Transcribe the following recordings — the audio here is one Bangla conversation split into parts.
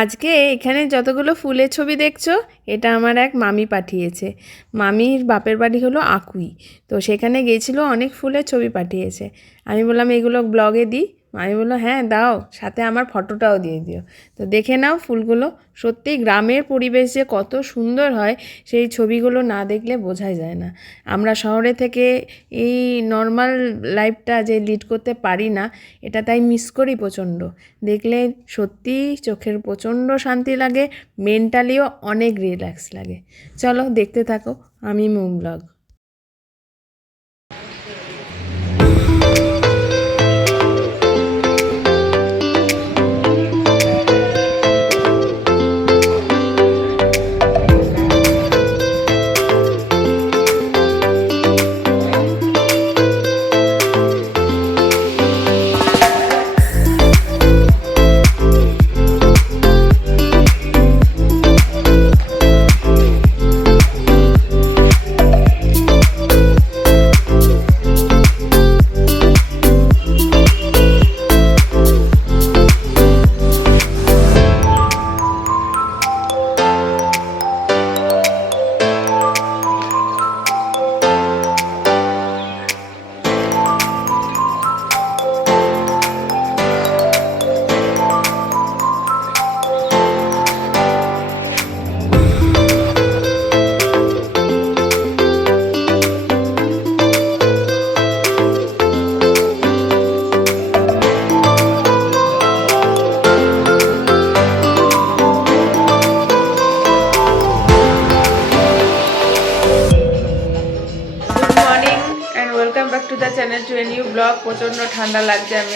আজকে এখানে যতগুলো ফুলের ছবি দেখছ, এটা আমার এক মামি পাঠিয়েছে। মামির বাপের বাড়ি হলো আকুই। তো সেখানে গেছিল অনেক ফুলের ছবি পাঠিয়েছে। আমি বললাম, এগুলো ব্লগে দিই। মামি বলল হ্যাঁ দাও, সাথে আমার ফটোটাও দিয়ে দিও। তো দেখে নাও ফুলগুলো সত্যি গ্রামের পরিবেশ যে কত সুন্দর হয়, সেই ছবিগুলো না দেখলে বোঝাই যায় না। আমরা শহরে থেকে এই নর্মাল লাইফটা যে লিড করতে পারি না, এটা তাই মিস করি প্রচণ্ড। দেখলে সত্যি চোখের প্রচণ্ড শান্তি লাগে মেন্টালিও অনেক রিল্যাক্স লাগে। চলো দেখতে থাকো, আমি মুম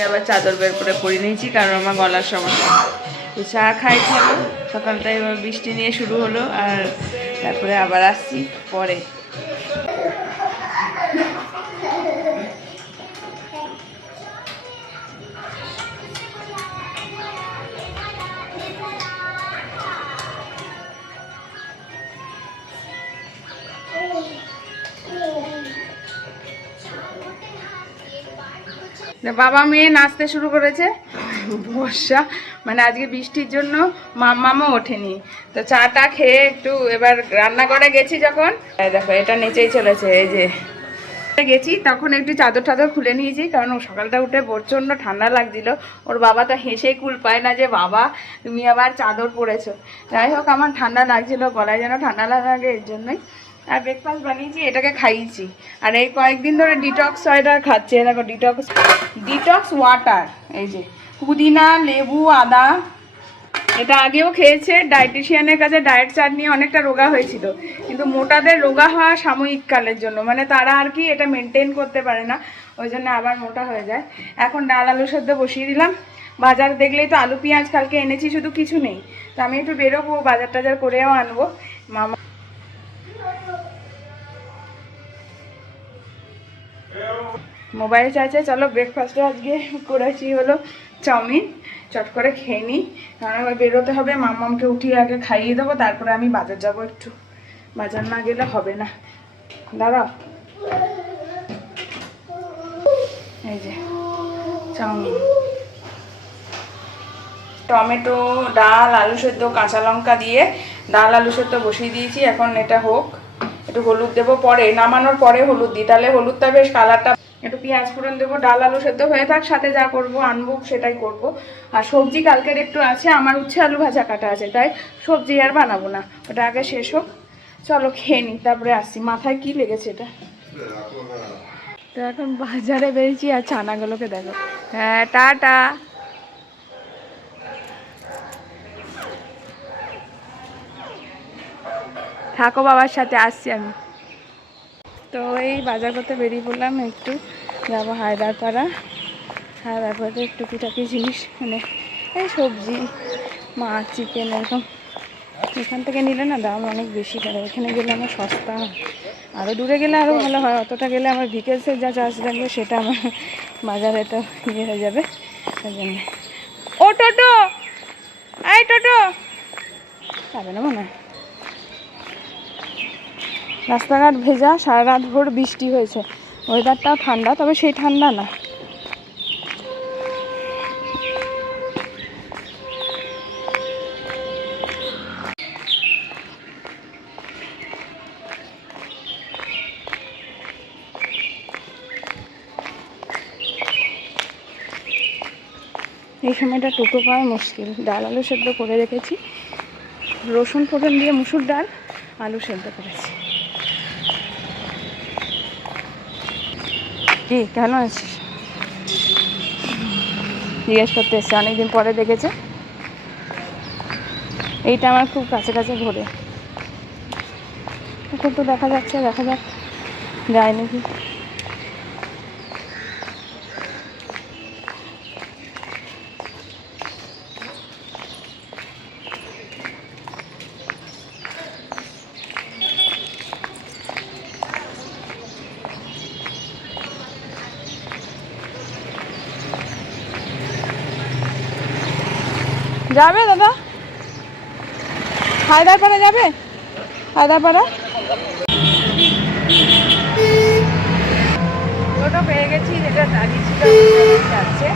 আবার চাদর বের করে পরে নিয়েছি, কারণ আমার গলার সমস্যা। তো চা খাইছিলাম সকালটায় এবার বৃষ্টি নিয়ে শুরু হলো, আর তারপরে আবার আসছি, পরে। বাবা মেয়ে নাচতে শুরু করেছে। বর্ষা মানে আজকে বৃষ্টির জন্য মাম্মামও ওঠেনি। তো চাটা খেয়ে একটু এবার রান্নাঘরে গেছি যখন। দেখো, এটা নেচেই চলেছে, এই যে। গেছি, তখন একটু চাদর টাদর খুলে নিয়েছি, কারণ ও সকালটা উঠে প্রচণ্ড ঠান্ডা লাগছিল। ওর বাবা তো হেসেই কুল পায় না যে, বাবা, তুমি আবার চাদর পরেছো। যাই হোক, আমার ঠান্ডা লাগছিল, গলায় যেন ঠান্ডা লাগে, এর জন্যই। আর ব্রেকফাস্ট বানিয়েছি, এটাকে খাইয়েছি। আর এই কয়েকদিন ধরে ডিটক্স ওয়াটার খাচ্ছে, দেখো ডিটক্স ডিটক্স ওয়াটার এই যে, পুদিনা, লেবু, আদা, এটা আগেও খেয়েছে ডায়েটিশিয়ানের কাছে ডায়েট চার্ট নিয়ে অনেকটা রোগা হয়েছিল। কিন্তু মোটাদের রোগা হওয়া সাময়িক কালের জন্য মানে তারা আর কি এটা মেনটেন করতে পারে না, ওই জন্য আবার মোটা হয়ে যায়। এখন ডাল আলু সেদ্ধ বসিয়ে দিলাম। বাজার দেখলেই তো আলু পেঁয়াজ কালকে এনেছি, শুধু কিছু নেই। তো আমি একটু বেরোবো বাজার টাজার করেও আনব। মামা মোবাইল চাইছে, চলো ব্রেকফাস্টে আজকে করেছি হলো চাউমিন। চট করে খেয়ে নিই। কারণ এবার বেরোতে হবে, মামামকে উঠিয়ে আগে খাইয়ে দেবো, তারপরে আমি বাজার যাব একটু। বাজার না গেলে হবে না। দাঁড়াও। এই যে, চাউমিন। টমেটো, ডাল, আলু সেদ্ধ, কাঁচা লঙ্কা দিয়ে ডাল, আলু সেদ্ধ বসিয়ে দিয়েছি, এখন এটা হোক। একটু হলুদ দেবো পরে, নামানোর পরে হলুদ দিই। তাহলে হলুদটা বেশ কালারটা, একটু পেঁয়াজ ফোড়ন দেবো, ডাল, আলু সেদ্ধ হয়ে থাক, সাথে যা করব, আনব, সেটাই করব। আর সবজি কালকের একটু আছে, আমার উচ্ছে আলু ভাজা কাটা আছে, তাই সবজি আর বানাবো না। ওটা আগে শেষ হোক। চলো খেয়ে নিই তারপরে আসছি। মাথায় কি লেগেছে এটা? তো এখন বাজারে বেরিয়েছি, আর ছানাগুলোকে দেখো। হ্যাঁ টাটা। থাকো বাবার সাথে, আসছি আমি। তো এই বাজার করতে বেরিয়ে পড়লাম, একটু যাব হায়দারপাড়া। হায়দারপাড়াতে টুকিটাকি জিনিস মানে এই সবজি, মাছ চিকেন এরকম। এখান থেকে নিলে না দাম অনেক বেশি পড়ে এখানে গেলে আমার সস্তা হয়। আরও দূরে গেলে আরও ভালো হয়, অতটা গেলে আমার ভিকেলসের যা চার্জ লাগবে, সেটা আমার বাজারে তো ইয়ে হয়ে যাবে, ওই জন্য। ও টোটো! এই টোটো! যাবে না মনে হয়? রাস্তাঘাট ভেজা সারা রাত ভোর বৃষ্টি হয়েছে। ওয়েদারটাও ঠান্ডা, তবে সেই ঠান্ডা না। এই সময়টা টোটো পাওয়া মুশকিল। ডাল আলু সেদ্ধ করে রেখেছি। রসুন ফোড়ন দিয়ে মুসুর ডাল, আলু সেদ্ধ করেছি। কি, কেন আছিস জিজ্ঞেস করতে এসছে, অনেকদিন পরে দেখেছে। এইটা আমার খুব কাছে কাছে ঘোরে। এখন তো দেখা যাচ্ছে, দেখা যাক যায় নাকি যাবে, দাদা? হায়দারপাড়া যাবে? হায়দারপাড়া? ওটা পেয়ে গেছি, যেটা যাচ্ছে।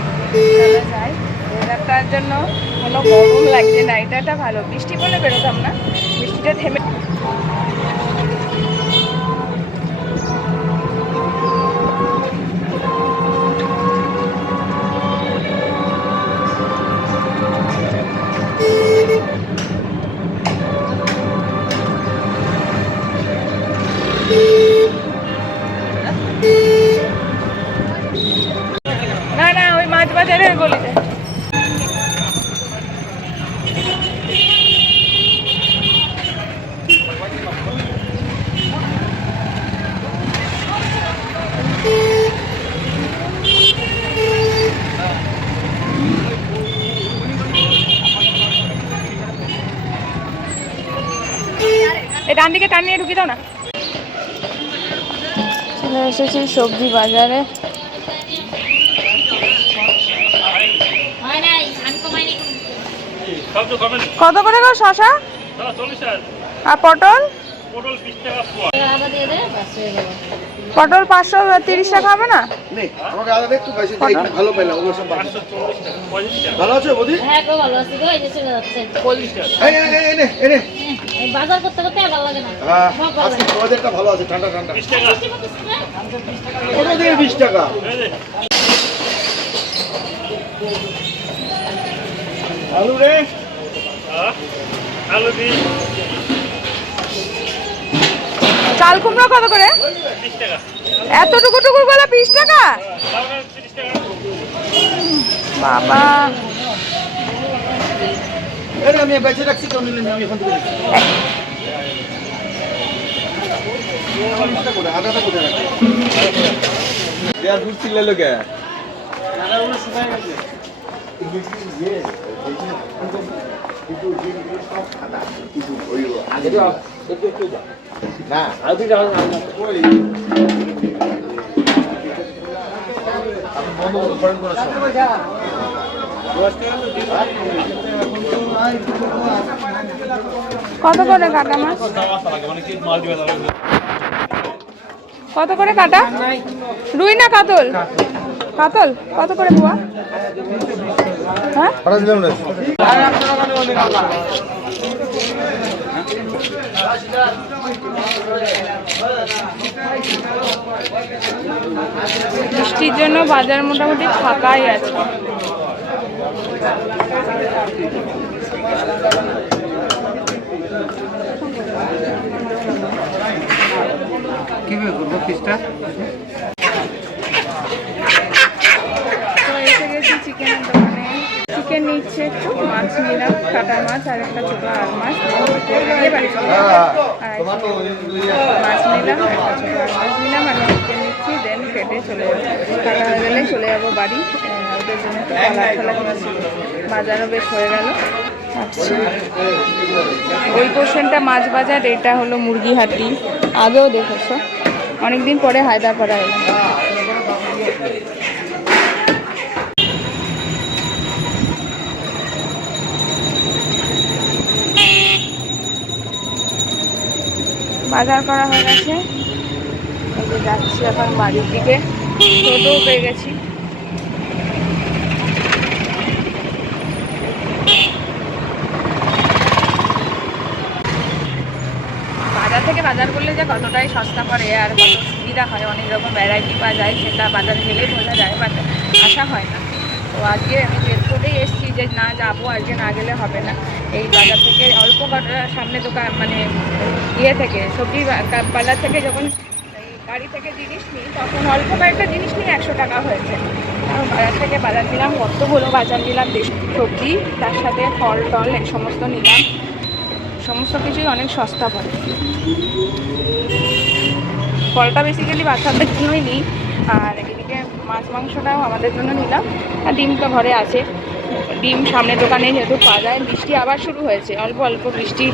জন্য কোনো গরম লাগছে না। এটা ভালো। বৃষ্টি বলে বেরোতাম না। বৃষ্টিটা থেমে টান নিয়ে ঢুকি দাও না। চলে এসেছি সবজি বাজারে। কত করে গো শশা? আর পটল? পটল পাঁচশো তিরিশ টাকা হবে না? নেই আমাকে আলাদা একটু পয়সা দিয়ে একটু ভালো পেলাম ভালো আছে বৌদি? হ্যাঁ ভালো আছি গো এই যে চলে যাচ্ছে। চল্লিশ টাকা এই, এই, এই, এই নে, এই নে। এই বাজার করতে করতে ভালো লাগে না। হ্যাঁ, আজকে ভালো আছে ঠান্ডা ঠান্ডা। বিশ টাকা। আলু রে। হ্যাঁ, আলু দিই চাল কুমড়ো কত করে? এতটুকু টুকু করে বিশ টাকা? বাবা। এই কত করে কাটা কত করে কাটা? রুই না কাতল? কাতল? কত করে বুয়া? হ্যাঁ? বৃষ্টির জন্য বাজার মোটামুটি ফাঁকাই আছে। কীভাবে করব পিসটা তো এসে গেছি চিকেনের দোকানে চিকেন নিচ্ছে একটু মাছ নিলাম কাটা মাছ আর একটা ছোটো আর মাছ। আড়াইশো মাছ নিলাম একটা ছোটো মাছ নিলাম আর চিকেন নিচ্ছি দেন কেটে চলে যাব। কাটা হয়ে গেলেই চলে যাব বাড়ি। ওদের জন্য একটু কলা ফলা কিনছি বাজারও বেশ হয়ে গেল। আচ্ছা। ওই পোর্শনটা মাছ বাজার এটা হলো মুরগিহাটি। আগেও দেখেছ। অনেকদিন পরে হায়দ্রাপাড়া এলাম। বাজার করা হয়ে গেছে। এই যে যাচ্ছি এখন বাড়ির দিকে। টোটো পেয়ে গেছি। বাজার থেকে বাজার করলে যে কতটাই সস্তা পড়ে আর কত সুবিধা হয়, অনেক রকম ভ্যারাইটি পাওয়া যায়, সেটা বাজারে গেলেই বোঝা যায় বাট আসা হয় না। তো আজকে আমি বলেই এসেছি। যে না যাব, আজকে না গেলে হবে না। এই বাজার থেকে অল্প কটা সামনে দোকান মানে ইয়ে থেকে, সবজি বাজার থেকে যখন গাড়ি থেকে জিনিস নিই, তখন অল্প কয়েকটা জিনিস নিয়ে একশো টাকা হয়েছে। বাজার থেকে বাজার নিলাম, কতগুলো বাজার নিলাম সবজি, তার সাথে ফল, টল, এই সমস্ত নিলাম। সমস্ত কিছুই অনেক সস্তা পড়ে ফলটা বেসিক্যালি বাচ্চাদের জন্যই নিই, আর এদিকে মাছ, মাংসটাও আমাদের জন্য নিলাম। আর ডিম তো ঘরে আছে। ডিম সামনে দোকানে যেহেতু পাওয়া যায়, বৃষ্টি আবার শুরু হয়েছে। অল্প অল্প বৃষ্টি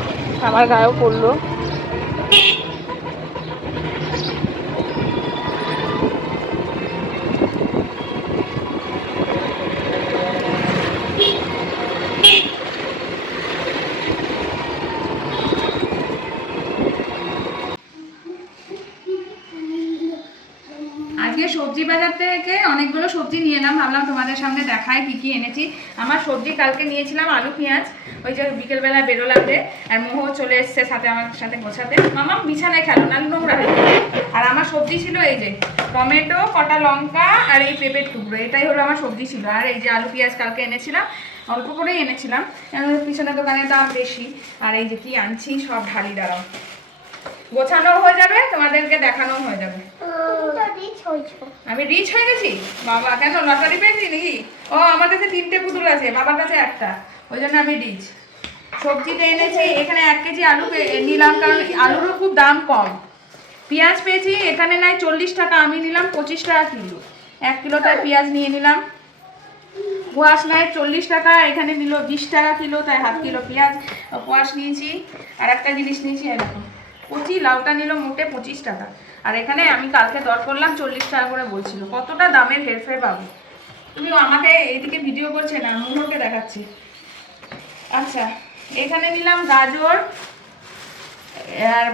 আমার গায়েও পড়ল। আজকে সবজি বাজার থেকে অনেকগুলো সবজি নিয়ে এলাম। ভাবলাম তোমাদের সামনে দেখাই কি কি এনেছি? আমার সবজি কালকে নিয়েছিলাম আলু, পেঁয়াজ, ওই যে বিকেলবেলা বেরোলাম যে, আর মোহ চলে এসছে সাথে আমার সাথে গোছাতে। মামা, বিছানায় খেলো, না নোংরা হয়ে। আর আমার সবজি ছিল এই যে, টমেটো, কটা লঙ্কা আর এই পেঁপের টুকরো, এটাই হলো আমার সবজি ছিল। আর এই যে আলু, পেঁয়াজ কালকে এনেছিলাম, অল্প করেই এনেছিলাম। পিছনের দোকানে দাম বেশি। আর এই যে কি আনছি, সব ঢালি দাঁড়াও। গোছানো হয়ে যাবে, তোমাদেরকে দেখানো হয়ে যাবে। আমি রিচ হয়ে গেছি? বাবা কেন লটারি পেয়েছি নাকি? ও, আমার কাছে তিনটে পুতুল আছে, বাবার কাছে একটা। ওই জন্য আমি রিচ সবজিতে এনেছি, এখানে এক কেজি আলু নিলাম, কারণ আলুরও খুব দাম কম। পেঁয়াজ পেয়েছি, এখানে নাই চল্লিশ টাকা, আমি নিলাম পঁচিশ টাকা কিলো। এক কিলো তাই পেঁয়াজ নিয়ে নিলাম। কোয়াশ নেয় চল্লিশ টাকা, এখানে নিল বিশ টাকা কিলো, তাই হাফ কিলো পেঁয়াজ কোয়াশ নিয়েছি। আর একটা জিনিস নিয়েছি এরকম কচি লাউটা নিল মোটে পঁচিশ টাকা। আর এখানে আমি কালকে দর করলাম চল্লিশ টাকা করে বলছিল। কতটা দামের হেরফের পাবো? তুমি আমাকে এইদিকে ভিডিও করছে না মুহূর্তে দেখাচ্ছি। আচ্ছা এখানে নিলাম গাজর আর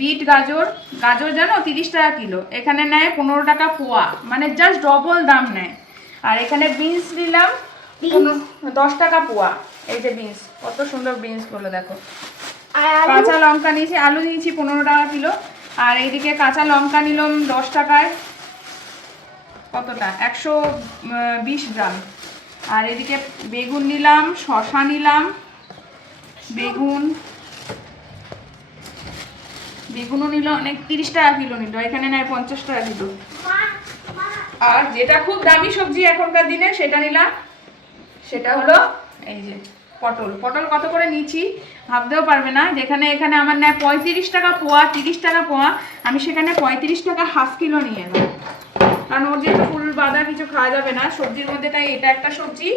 বিট গাজর। গাজর জানো? তিরিশ টাকা কিলো। এখানে নেয় পনেরো টাকা পোয়া। মানে জাস্ট ডবল দাম নেয়। আর এখানে বিনস নিলাম দশ টাকা পোয়া। এই যে বিনস কত সুন্দর বিনসগুলো দেখো। কাঁচা লঙ্কা নিয়েছি, আলু নিয়েছি পনেরো টাকা কিলো। আর এইদিকে কাঁচা লঙ্কা নিলাম দশ টাকায়। কতটা? একশো বিশ গ্রাম। আর এদিকে বেগুন নিলাম শশা নিলাম, বেগুন। বেগুনও নিল অনেক তিরিশ টাকা কিলো নিল, এখানে নেয় পঞ্চাশ টাকা কিলো। আর যেটা খুব দামি সবজি এখনকার দিনে, সেটা নিলাম। সেটা হলো এই যে পটল। পটল কত করে নিচ্ছি ভাবতেও পারবে না। যেখানে এখানে আমার নেয় পঁয়ত্রিশ টাকা পোয়া, তিরিশ টাকা পোয়া। আমি সেখানে পঁয়ত্রিশ টাকা হাফ কিলো নিয়ে নেব। কারণ ওর যেহেতু ফুল বাঁধা কিছু খাওয়া যাবে না, সবজির মধ্যে তাই এটা একটা সবজি।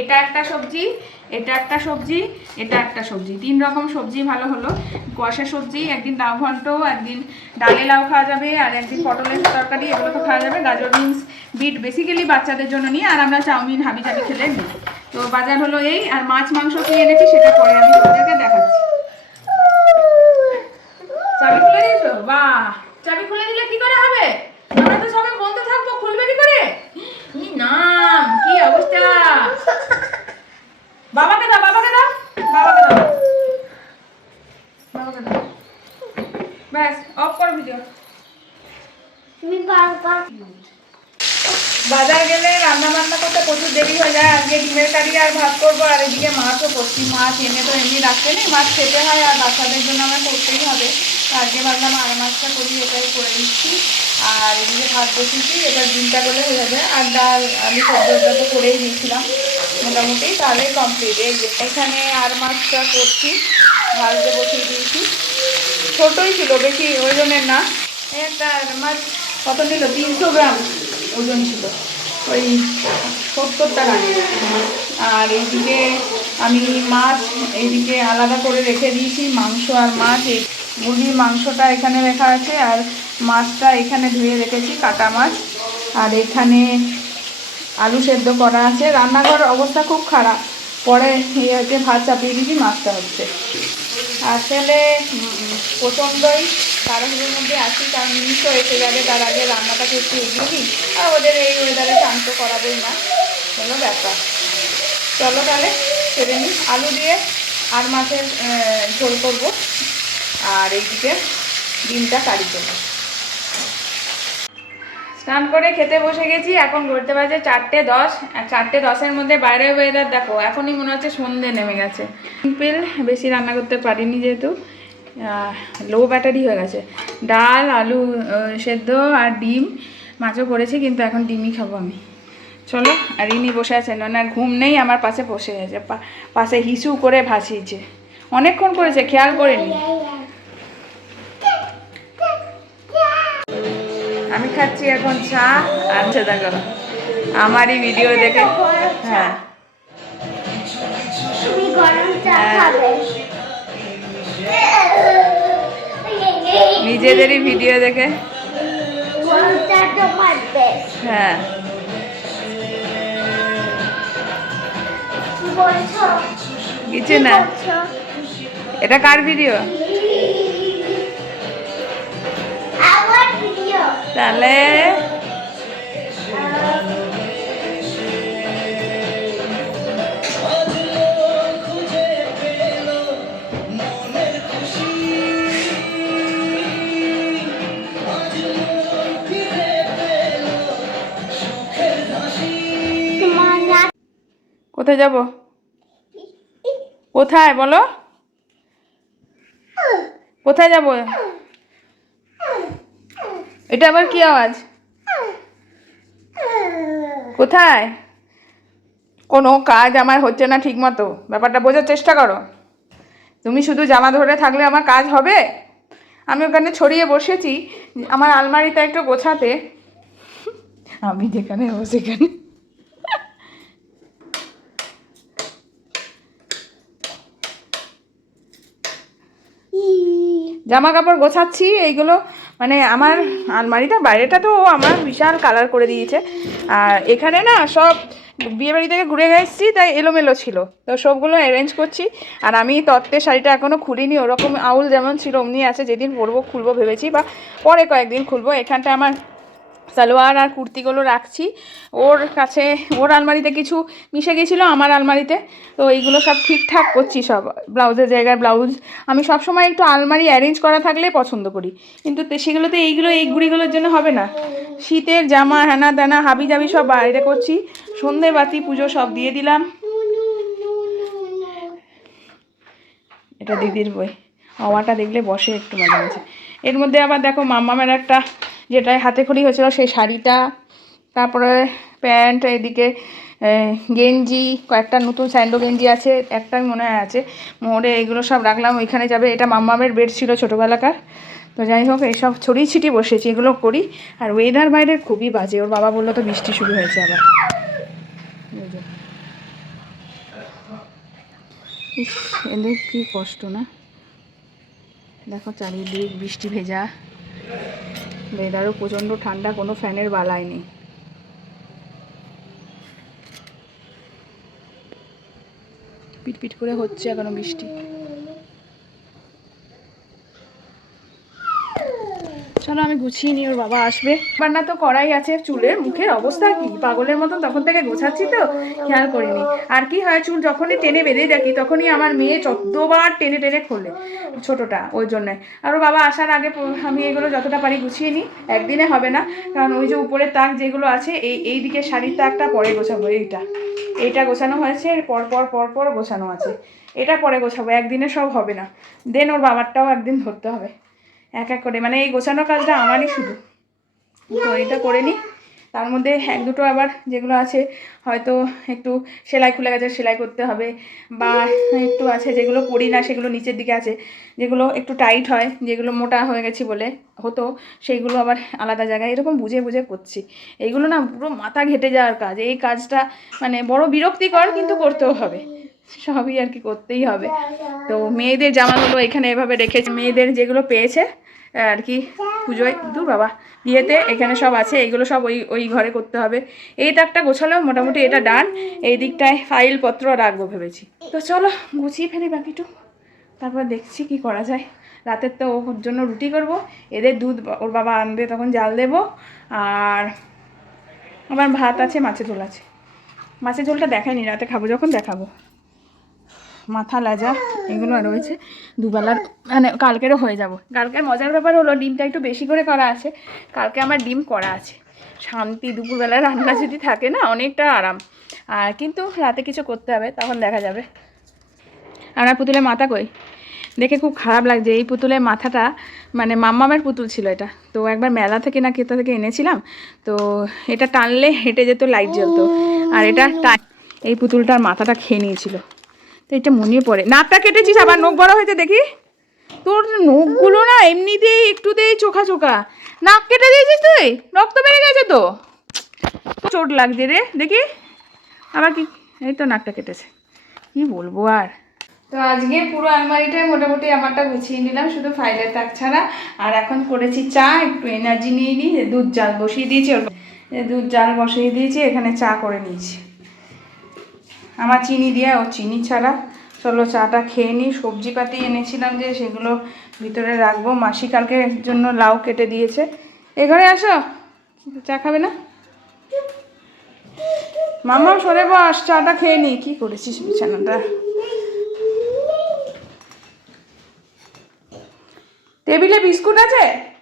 এটা একটা সবজি, এটা একটা সবজি, এটা একটা সবজি। তিন রকম সবজি ভালো হলো। কষা সবজি, একদিন লাউ ঘন্ট, একদিন ডালে লাউ খাওয়া যাবে, আর একদিন পটলের তরকারি এগুলো তো খাওয়া যাবে। গাজর, বিনস, বিট বেসিক্যালি বাচ্চাদের জন্য নিই আর আমরা চাউমিন হাবি জাবি খেলে নিই। তো বাজার হলো এই, আর মাছ, মাংস কি এনেছি, সেটা পরে আমি তোমাদেরকে দেখাচ্ছি। চাবি খুলে দিয়েছ? বাহ! চাবি খুলে দিলে কি করে হবে? আমরা তো সবাই বলতে থাকব খুলবে কি করে কি নাম কি অবস্থা বাবাকে দাও বাবাকে দাও বাবাকে দাও বাবাকে দাও ব্যাস অফ করো ভিডিও বাজার গেলে রান্না বান্না করতে প্রচুর দেরি হয়ে যায় আজকে ডিমের কারি আর ভাত করব আর এদিকে মাছও করছি মাছ এনে তো এমনি রাখতে নেই, মাছ খেতে হয় আর বাচ্চাদের জন্য আমার করতেই হবে। আজকে ভাবলাম আর মাছটা করি এটাই করে দিচ্ছি। আর এদিকে ভাত বসিয়েছি, এবার ডিমটা করলে হয়ে যাবে। আর ডাল, আমি সবজিটা তো করেই দিয়েছিলাম, মোটামুটি। তাহলে কমপ্লিট এখানে আর মাছটা করছি ভাজতে বসিয়ে দিয়েছি। ছোটোই ছিল, বেশি ওজনের না। একটা মাছ, কত নিল? তিনশো গ্রাম ওজন ছিল। ওই সত্তর টাকা আর এইদিকে আমি মাছ এইদিকে আলাদা করে রেখে দিয়েছি, মাংস আর মাছ। এই মুরগির মাংসটা এখানে রাখা আছে আর মাছটা এখানে ধুয়ে রেখেছি, কাটা মাছ। আর এখানে আলু সেদ্ধ করা আছে। রান্নাঘর অবস্থা খুব খারাপ। পরে ইয়েতে ভাত চাপিয়ে দিয়েছি, মাছটা হচ্ছে। আসলে প্রচণ্ডই তাড়াহুড়োর মধ্যে আসি কারণ নিমিষও এসে যাবে, তার আগে রান্নাটাকে একটু এগিয়ে দিই আর ওদের এই ওয়েদারে শান্ত করাবোই না হলো ব্যাপার। চলো তাহলে, সেরে নিই। আলু দিয়ে আর মাছের ঝোল করব। আর এইদিকে ডিমটা কারি করব। স্নান করে খেতে বসে গেছি। এখন ঘুরতে বাজে চারটে দশ। চারটে দশের মধ্যে বাইরের ওয়েদার দেখো, এখনই মনে হচ্ছে সন্ধে নেমে গেছে। সিম্পল, বেশি রান্না করতে পারিনি যেহেতু। লো ব্যাটারি হয়ে গেছে। ডাল, আলু সেদ্ধ আর ডিম। মাছও করেছি, কিন্তু এখন ডিমই খাব আমি। চলো আর ইনি বসে আছেন ওনার ঘুম নেই আমার পাশে বসে আছে পাশে হিসু করে ভাসিয়েছে। অনেকক্ষণ করেছে খেয়াল করিনি। আমি খাচ্ছি এখন চা আর করো আমারই ভিডিও দেখে হ্যাঁ। নিজেদেরই ভিডিও দেখে। হ্যাঁ। কিছু না। এটা কার ভিডিও তাহলে? কোথায় যাব? কোথায় বলো? কোথায় যাব? এটা আবার কি আওয়াজ? কোথায়? কোনো কাজ আমার হচ্ছে না ঠিক মতো ব্যাপারটা বোঝার চেষ্টা করো। তুমি শুধু জামা ধরে থাকলে আমার কাজ হবে? আমি ওখানে ছড়িয়ে বসেছি, আমার আলমারিটা একটু গোছাতে। আমি যেখানে, ও সেখানে। জামা কাপড় গোছাচ্ছি, এইগুলো মানে আমার আলমারিটা, বাইরেটা তো আমার বিশাল কালার করে দিয়েছে। আর এখানে না সব বিয়েবাড়ি থেকে ঘুরে এসেছি, তাই এলোমেলো ছিল। তো সবগুলো অ্যারেঞ্জ করছি। আর আমি তত্ত্বের শাড়িটা এখনও খুলিনি, ওরকম আউল যেমন ছিল, অমনি আছে, যেদিন পরবো খুলবো ভেবেছি, বা পরে কয়েকদিন খুলবো। এখানটা আমার সালোয়ার আর কুর্তিগুলো রাখছি। ওর কাছে, ওর আলমারিতে কিছু মিশে গেছিল, আমার আলমারিতে। তো এইগুলো সব ঠিকঠাক করছি সব, ব্লাউজের জায়গায় ব্লাউজ। আমি সব সময় একটু আলমারি অ্যারেঞ্জ করা থাকলে পছন্দ করি। কিন্তু সেগুলোতে এইগুলো, এই গুড়িগুলোর জন্য হবে না। শীতের জামা হ্যানা দানা, হাবি জাবি সব বাইরে করছি। সন্ধে বাতি, পুজো সব দিয়ে দিলাম। এটা দিদির বই। হাওয়াটা দেখলে বসে একটু মাঝে মাঝে। এর মধ্যে আবার দেখো মাম্মামের একটা যেটা হাতে খড়ি হয়েছিল সেই শাড়িটা, তারপরে প্যান্ট, এদিকে গেঞ্জি, কয়েকটা নতুন স্যান্ডো গেঞ্জি আছে একটাই মনে হয় আছে, মোড়ে এগুলো সব রাখলাম, ওইখানে যাবে, এটা মাম্মামের বেড ছিল ছোটোবেলাকার। তো যাই হোক, এইসব ছড়িয়ে ছিটিয়ে বসেছি এগুলো করি। আর ওয়েদার বাইরে খুবই বাজে, ওর বাবা বলল তো বৃষ্টি শুরু হয়েছে আবার। এদের কি কষ্ট না? দেখো চারিদিক বৃষ্টি ভেজা। ওয়েদারও প্রচণ্ড ঠান্ডা কোনো ফ্যানের বালাই নেই। পিটপিট করে হচ্ছে এখনও বৃষ্টি। চলো আমি গুছিয়ে নিই, ওর বাবা আসবে। রান্না তো করাই আছে চুলের মুখের অবস্থা কি? পাগলের মতন তখন থেকে গোছাচ্ছি তো, খেয়াল করিনি। আর কি হয়, চুল যখনই টেনে বেঁধে রাখি তখনই আমার মেয়ে চোদ্দবার টেনে টেনে খোলে, ছোটটা, ওই জন্যে। আর ওর বাবা আসার আগে আমি এগুলো যতটা পারি গুছিয়ে নিই, একদিনে হবে না। কারণ ওই যে উপরের তাক যেগুলো আছে, এই এই দিকে শাড়ির তাকটা পরে গোছাবো, এইটা। এইটা গোছানো হয়েছে, পর পর পর পর গোছানো আছে। এটা পরে গোছাবো, একদিনে সব হবে না। দেন ওর বাবারটাও একদিন ধরতে হবে। এক এক করে। মানে এই গোছানোর কাজটা আমারই শুধু। তো এটা করে নিই। তার মধ্যে এক দুটো আবার যেগুলো আছে, হয়তো একটু সেলাই খুলে গেছে, সেলাই করতে হবে বা একটু আছে যেগুলো পরি না, সেগুলো নিচের দিকে আছে, যেগুলো একটু টাইট হয়, যেগুলো মোটা হয়ে গেছি বলে হতো, সেইগুলো আবার আলাদা জায়গায় এরকম বুঝে বুঝে করছি। এইগুলো না পুরো মাথা ঘেটে যাওয়ার কাজ। এই কাজটা মানে বড় বিরক্তিকর কিন্তু করতেও হবে। সবই আর কি করতেই হবে। তো মেয়েদের জামাগুলো এখানে এভাবে রেখেছে। মেয়েদের যেগুলো পেয়েছে আর কি, পুজোয়। দূর বাবা, বিয়েতে এখানে সব আছে এইগুলো সব ওই ওই ঘরে করতে হবে। এই তাকটা গোছালেও মোটামুটি এটা ডান এই দিকটায় ফাইল পত্র রাখব ভেবেছি। তো চলো, গুছিয়ে ফেলি বাকিটু। তারপর দেখছি কি করা যায়। রাতের তো ওর জন্য রুটি করব। এদের দুধ ওর বাবা আনবে, তখন জাল দেবো। আর আমার ভাত আছে, মাছের ঝোল আছে। মাছের ঝোলটা দেখাইনি, রাতে খাব, যখন দেখাবো। মাথা লাজা, এগুলো রয়েছে। দুবেলার মানে কালকেরও হয়ে যাব। কালকের মজার ব্যাপার হলো, ডিমটা একটু বেশি করে করা আছে। কালকে আমার ডিম করা আছে। শান্তি দুপুরবেলা রান্না যদি থাকে না, অনেকটা আরাম। আর কিন্তু রাতে কিছু করতে হবে, তখন দেখা যাবে। আপনার পুতুলের মাথা কই? দেখে খুব খারাপ লাগছে। এই পুতুলের মাথাটা মানে মাম্মামের পুতুল ছিল এটা। তো একবার মেলা থেকে না কেতা থেকে এনেছিলাম। তো এটা টানলে হেঁটে যেত, লাইট জ্বলতো। আর এটা এই পুতুলটার মাথাটা খেয়ে নিয়েছিল। তো এটা মনে পড়ে। নাকটা কেটেছিস আবার? নখ বড় হয়েছে দেখি। তোর নখগুলো না এমনিতেই একটুতেই চোখা চোখা। নাক কেটে দিয়েছিস তুই? রক্ত বেড়ে গেছে তো। চোট লাগছে রে। দেখি। আবার কি? এই তো নাকটা কেটেছে। কি বলব আর? তো আজকে পুরো আলমারিটাই মোটামুটি আমারটা গুছিয়ে নিলাম, শুধু ফাইলের তাক ছাড়া। আর এখন করেছি চা, একটু এনার্জি নিয়ে নিই দুধ জাল বসিয়ে দিয়েছি, ওর দুধ জাল বসিয়ে দিয়েছি, এখানে চা করে নিয়েছি। আমার চিনি দিয়ে, ও চিনি ছাড়া। চলো চাটা খেয়ে নিই সবজিপাতি এনেছিলাম যে, সেগুলো ভিতরে রাখব। মাসি কালকে জন্য লাউ কেটে দিয়েছে। এ ঘরে আসো। চা খাবে না? মামা, সরে বস। চাটা খেয়ে নি। কি করেছিস বিছানাটা? টেবিলে বিস্কুট আছে?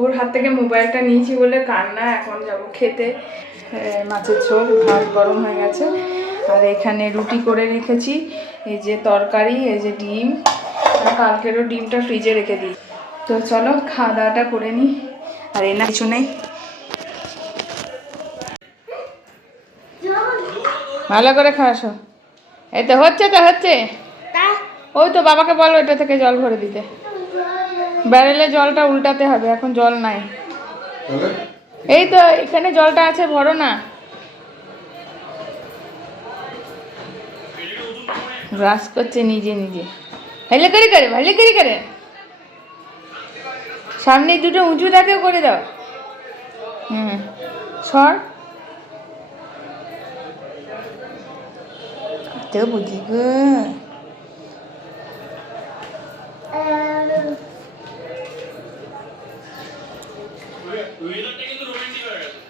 ওর হাত থেকে মোবাইলটা নিয়েছি বলে কান্না এখন যাব খেতে। মাছের ঝোল ভাত গরম হয়ে গেছে। আর এখানে রুটি করে রেখেছি এই যে তরকারি এই যে ডিম। আর কালকেরও ডিমটা ফ্রিজে রেখে দিই। তো চলো খাওয়া দাওয়াটা করে নিই। আর এনা কিছু নেই। ভালো করে খাওয়াসো এই তো হচ্ছে তো হচ্ছে। ওই তো বাবাকে বলো এটা থেকে জল ভরে দিতে। ব্যারেলে জলটা উল্টাতে হবে এখন জল নাই। এই তো এখানে জলটা আছে ভরো না। গ্রাস করছে নিজে নিজে। হেলে করি করে ভালো করি করে। সামনে দুটো উঁচু থাকে করে দাও। হুম সর। তো বুঝি গো। Tuhi tak tengok tu romantik orang.